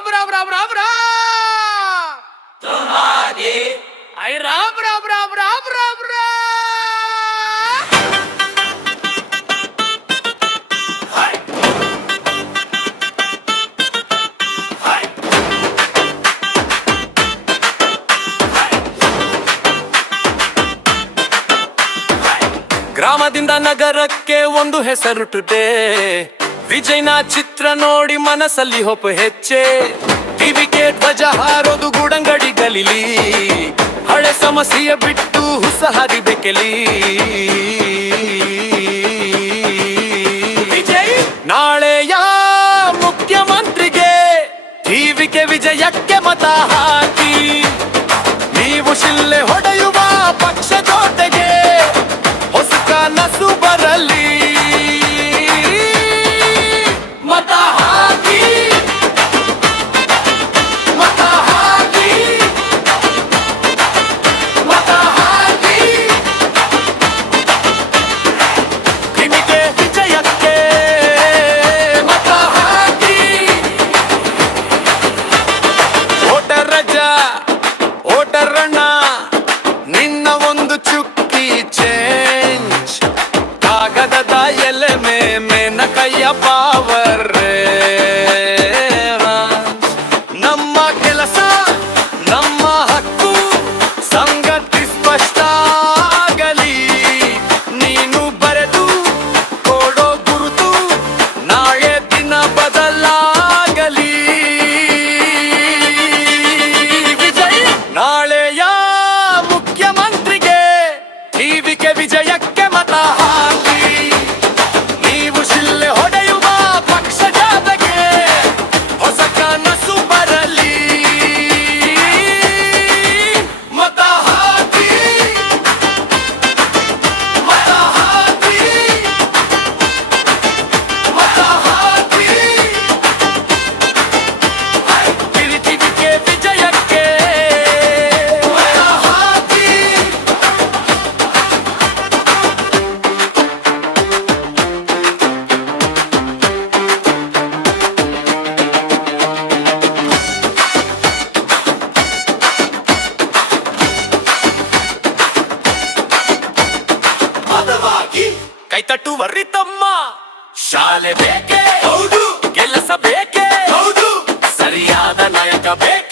राम राम राम राम राम तुम्हारी आई राम राम राम राम राम राम हाय हाय ಗ್ರಾಮದಿಂದ ನಗರಕ್ಕೆ ಒಂದು ಹೆಸರುಟುತ್ತೆ. ವಿಜಯ್ನ ಚಿತ್ರ ನೋಡಿ ಮನಸ್ಸಲ್ಲಿ ಹೊಪ್ಪು ಹೆಚ್ಚೆ. ಟಿವಿಗೆ ಧ್ವಜ ಹಾರೋದು ಗೂಡಂಗಡಿ ಗಲಿಲಿ. ಹಳೆ ಸಮಸ್ಯೆಯ ಬಿಟ್ಟು ಹೊಸ ಹರಿಬೇಕೆಲಿ. ವಿಜಯ್ ನಾಳೆಯ ಮುಖ್ಯಮಂತ್ರಿಗೆ ಟಿವಿಗೆ ವಿಜಯಕ್ಕೆ ಮತ ಹಾಕಿ. ನೀವು ಶಿಲ್ಲೆ ಹೊಡೆಯುವ ಪಕ್ಷ ಜೊತೆಗೆ ಹೊಸ ಕನಸು ಬರಲಿ. ಮತ ಹಾಕಿ ಮತ ಹಾಕಿ ಮತ ಹಾಕಿ ಟಿವಿಗೆ ವಿಜಯಕ್ಕೆ ಮತ ಹಾಕಿ. ವೋಟರ್ ರಜ ವೋಟರ್ ಅಣ್ಣ ನಿನ್ನ ಒಂದು ಚುಕ್ಕಿ ಚೇಂಜ್. ಕಾಗದದ ಎಲೆ ಮೇನ ಕೈಯ ಪಾವರ್. ನಮ್ಮ ಕೆಲಸ ನಮ್ಮ ಹಕ್ಕು ಸಂಗತಿ ಸ್ಪಷ್ಟ ಆಗಲಿ. ನೀನು ಬರೆದು ಕೊಡೋ ಗುರುತು ನಾಳೆ ದಿನ ಬದಲಾಗಲಿ. ವಿಜಯ್ ನಾಳೆಯ ಮುಖ್ಯಮಂತ್ರಿಗೆ ಟಿವಿಗೆ ವಿಜಯಕ್ಕೆ ಮತ ಹಾಕಿ. ನೀವು ಶಿಲ್ಲೆ ಹೊಡೆಯುವ ಪಕ್ಷ ಜಾತಗೆ ಹೊಸ ಕನಸು ಬರಲಿ. ಮತ ಹಾಕಿ ಮತ ಹಾಕಿ ಮತ ಹಾಕಿ ಟಿವಿಗೆ ವಿಜಯಕ್ಕೆ ಮತ ಹಾಕಿ. ಮತವಾಗಿ ಕೈ ತಟ್ಟುವರಿ ತಮ್ಮ ಶಾಲೆ ಬೇಕೆ ಹೌದು ಕೆಲಸ ಬೇಕೆ ಹೌದು ಸರಿಯಾದ ನಾಯಕ ಬೇಕೆ.